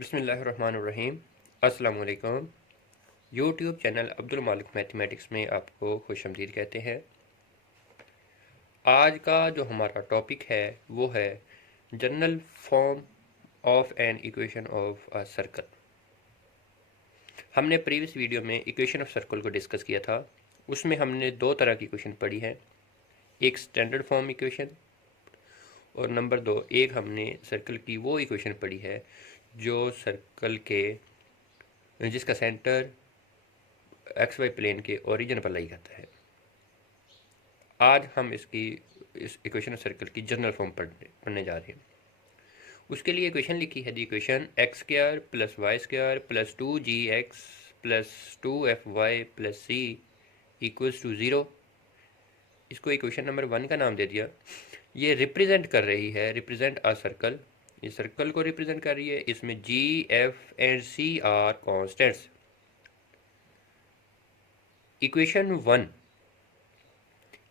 बिस्मिल्लाहिर्रहमानिर्रहीम। अस्सलाम वालेकुम। यूट्यूब चैनल अब्दुल मालिक मैथमेटिक्स में आपको खुशामदीद कहते हैं। आज का जो हमारा टॉपिक है वो है general form of an equation of a circle. हमने प्रीवियस वीडियो में इक्वेशन ऑफ सर्कल को डिस्कस किया था। उसमें हमने दो तरह की इक्वेशन पढ़ी है, एक स्टैंडर्ड फॉर्म इक्वेशन और नंबर दो एक हमने सर्कल की वो इक्वेशन पढ़ी है जो सर्कल के जिसका सेंटर एक्स वाई प्लेन के ओरिजिन पर लाई करता है। आज हम इस इक्वेशन ऑफ सर्कल की जनरल फॉर्म पढ़ने जा रहे हैं। उसके लिए इक्वेशन लिखी है, the equation x square plus y square plus 2gx plus 2fy plus c equals to 0। इसको इक्वेशन नंबर 1 का नाम दे दिया। ये रिप्रेजेंट कर रही है, रिप्रेजेंट अ सर्कल, ये सर्कल को रिप्रेजेंट कर रही है। इसमें g f and c are constants. Equation 1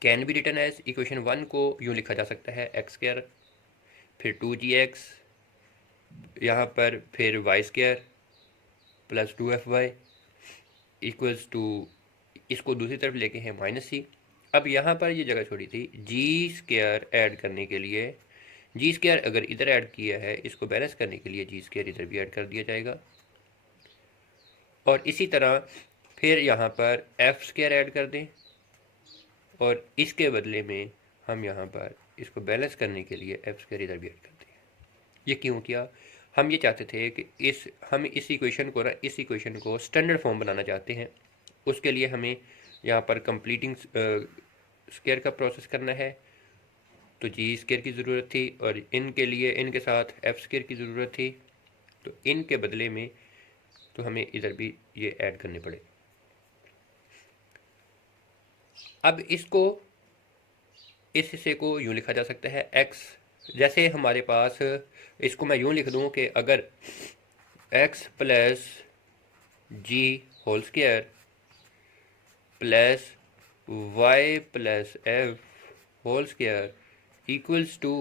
can be written as, equation 1 को यूँ लिखा जा सकता है एक्स स्क्वायर फिर 2gx यहाँ पर फिर y square plus 2fy equals to, इसको दूसरी तरफ लेके हैं माइनस सी। अब यहाँ पर ये जगह छोड़ी थी जी स्क्वायर ऐड करने के लिए। जी स्क्वायर अगर इधर ऐड किया है, इसको बैलेंस करने के लिए जी स्क्वायर इधर भी ऐड कर दिया जाएगा। और इसी तरह फिर यहाँ पर एफ स्क्वायर ऐड कर दें और इसके बदले में हम यहाँ पर इसको बैलेंस करने के लिए एफ स्क्वायर इधर भी ऐड कर दें। ये क्यों किया? हम ये चाहते थे कि हम इस इक्वेशन को स्टैंडर्ड फॉर्म बनाना चाहते हैं। उसके लिए हमें यहाँ पर कंप्लीटिंग स्क्वायर का प्रोसेस करना है, तो जी स्क्वायर की ज़रूरत थी और इनके लिए इनके साथ एफ स्क्वायर की ज़रूरत थी। तो इनके बदले में तो हमें इधर भी ये ऐड करने पड़े। अब इसको इस हिस्से को यूँ लिखा जा सकता है एक्स, जैसे हमारे पास, इसको मैं यूँ लिख दूँ कि अगर x plus g whole square plus y plus f whole square equals to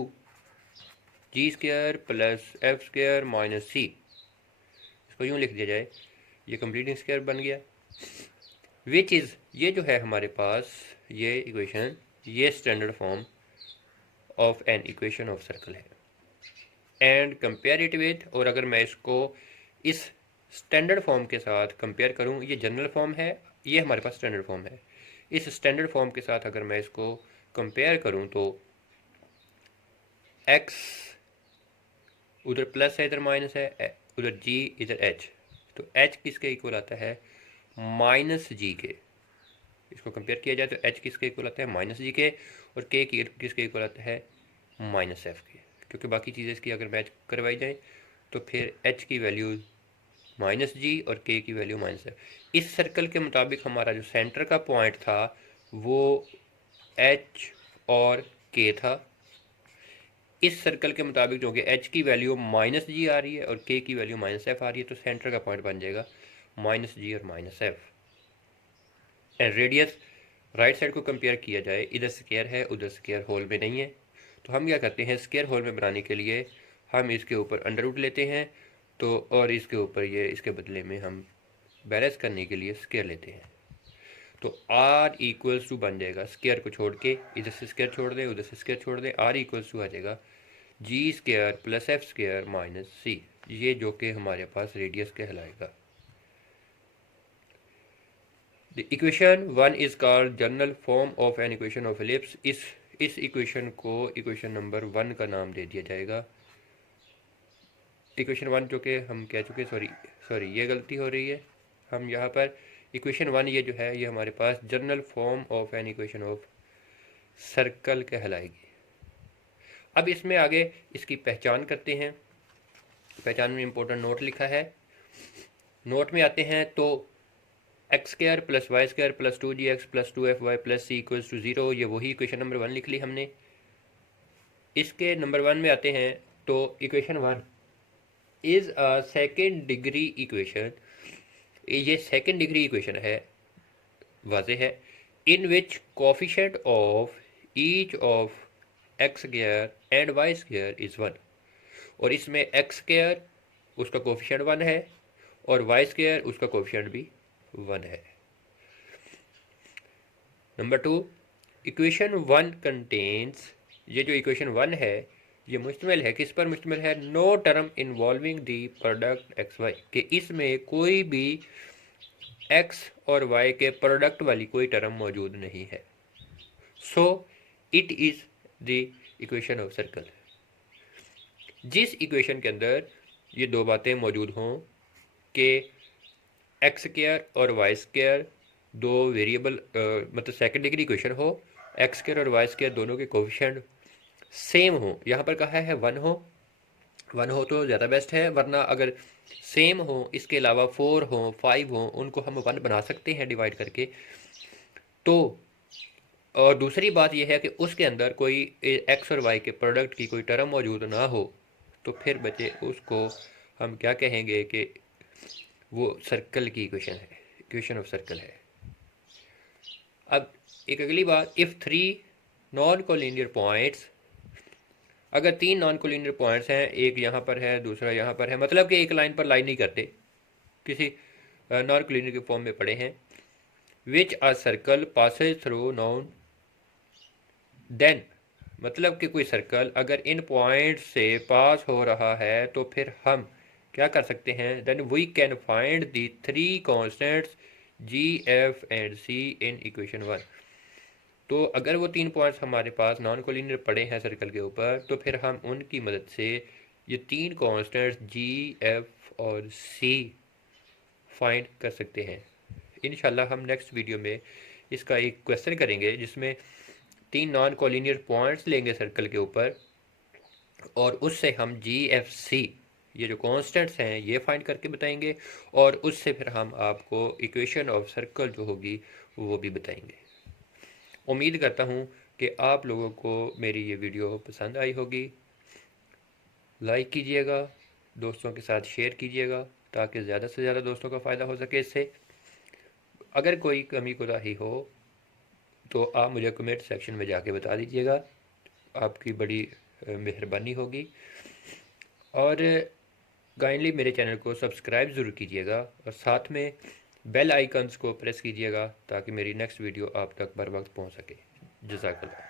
g square plus f square minus c, इसको यूँ लिख दिया जाए, ये कंप्लीटिंग स्क्वायर बन गया। विच इज़, ये जो है हमारे पास ये इक्वेशन, ये standard form of an equation of circle है। एंड कंपेयर इट विथ, और अगर मैं इसको इस स्टैंडर्ड फॉर्म के साथ कंपेयर करूं, ये जनरल फॉर्म है, ये हमारे पास स्टैंडर्ड फॉर्म है। इस स्टैंडर्ड फॉर्म के साथ अगर मैं इसको कंपेयर करूं तो x उधर प्लस है, इधर माइनस है, उधर g इधर h, तो h किसके इक्वल आता है? माइनस जी के। इसको कंपेयर किया जाए तो h किसके इक्वल आता है? माइनस जी के। और k किसके इक्वल आता है? माइनस एफ के। क्योंकि बाकी चीज़ें इसकी अगर मैच करवाई जाए तो फिर h की वैल्यू माइनस जी और k की वैल्यू माइनस एफ। इस सर्कल के मुताबिक हमारा जो सेंटर का पॉइंट था वो h और k था। इस सर्कल के मुताबिक जो कि h की वैल्यू माइनस जी आ रही है और k की वैल्यू माइनस एफ आ रही है, तो सेंटर का पॉइंट बन जाएगा माइनस जी और minus F. And radius right side को कंपेयर किया जाए, इधर स्क्वायर है उधर स्क्वायर होल में नहीं है, तो हम क्या करते हैं, स्क्वायर होल में बनाने के लिए हम इसके ऊपर अंडर रूट लेते हैं, तो और इसके ऊपर ये इसके बदले में हम बैलेंस करने के लिए स्क्वायर लेते हैं। तो r इक्वल्स टू बन जाएगा, स्क्वायर को छोड़ के इधर से स्क्वायर छोड़ दें उधर से स्क्वायर छोड़ दें, r इक्वल्स टू आ जाएगा g square plus f square minus c, ये जो कि हमारे पास रेडियस कहलाएगा। The equation 1 is called general form of an equation of ellipse. इस इक्वेशन को इक्वेशन नंबर 1 का नाम दे दिया जाएगा। इक्वेशन 1 जो कि हम कह चुके, सॉरी ये गलती हो रही है, हम यहाँ पर इक्वेशन 1 ये जो है ये हमारे पास general form of an equation of circle कहलाएगी। अब इसमें आगे इसकी पहचान करते हैं। पहचान में इंपॉर्टेंट नोट लिखा है। नोट में आते हैं तो x square plus y square plus 2gx plus 2fy plus c equals to 0, ये वही इक्वेशन नंबर 1 लिख ली हमने। इसके नंबर 1 में आते हैं तो equation 1 is a second degree equation, ये सेकेंड डिग्री इक्वेशन है, वाजे है, in which coefficient of each of x square and y square is 1, और इसमें एक्स स्क्वायर उसका कोफिशिएंट 1 है और वाई स्क्वायर उसका कोफिशिएंट भी 1 है। नंबर 2, इक्वेशन 1 कंटेन्स, ये जो इक्वेशन 1 है ये मुश्तमिल है, किस पर मुश्तमिल है? No term involving the product x y, कि इसमें कोई भी एक्स और वाई के प्रोडक्ट वाली कोई टर्म मौजूद नहीं है। So it is the equation of circle. जिस इक्वेशन के अंदर ये दो बातें मौजूद हों कि एक्स स्क्वायर और वाई स्क्वायर दो वेरिएबल मतलब सेकंड डिग्री इक्वेशन हो, एक्स स्क्वायर और वाई स्क्वायर दोनों के कोफिशिएंट सेम हो, यहाँ पर कहा है 1 हो, 1 हो तो ज़्यादा बेस्ट है, वरना अगर सेम हो इसके अलावा 4 हो 5 हो उनको हम 1 बना सकते हैं डिवाइड करके। तो और दूसरी बात यह है कि उसके अंदर कोई एक्स और वाई के प्रोडक्ट की कोई टर्म मौजूद ना हो, तो फिर बचे उसको हम क्या कहेंगे कि वो सर्कल की इक्वेशन है, इक्वेशन ऑफ सर्कल है। अब एक अगली बात, इफ़ 3 नॉन कोलिनियर पॉइंट्स, अगर 3 नॉन कोलिनियर पॉइंट्स हैं, एक यहाँ पर है दूसरा यहाँ पर है, मतलब कि एक लाइन पर लाइन नहीं करते, किसी नॉन कोलिनियर के फॉर्म में पड़े हैं, which a circle passes through known, then मतलब कि कोई सर्कल अगर इन पॉइंट से पास हो रहा है तो फिर हम क्या कर सकते हैं? Then we can find the 3 constants g f and c in equation 1। तो अगर वो 3 पॉइंट्स हमारे पास नॉन कोलिनियर पड़े हैं सर्कल के ऊपर, तो फिर हम उनकी मदद से ये 3 कॉन्स्टेंट्स जी एफ और सी फाइंड कर सकते हैं। इंशाल्लाह हम नेक्स्ट वीडियो में इसका एक क्वेश्चन करेंगे जिसमें 3 नॉन कोलिनियर पॉइंट्स लेंगे सर्कल के ऊपर और उससे हम जी एफ सी ये जो कॉन्स्टेंट्स हैं ये फाइंड करके बताएंगे, और उससे फिर हम आपको इक्वेशन ऑफ सर्कल जो होगी वो भी बताएंगे। उम्मीद करता हूँ कि आप लोगों को मेरी ये वीडियो पसंद आई होगी। लाइक कीजिएगा, दोस्तों के साथ शेयर कीजिएगा ताकि ज़्यादा से ज़्यादा दोस्तों का फ़ायदा हो सके इससे। अगर कोई कमी कोताही हो तो आप मुझे कमेंट सेक्शन में जाके बता दीजिएगा, आपकी बड़ी मेहरबानी होगी। और काइंडली मेरे चैनल को सब्सक्राइब ज़रूर कीजिएगा और साथ में बेल आइकन्स को प्रेस कीजिएगा ताकि मेरी नेक्स्ट वीडियो आप तक बर वक्त पहुँच सके। जज़ाकल्लाह।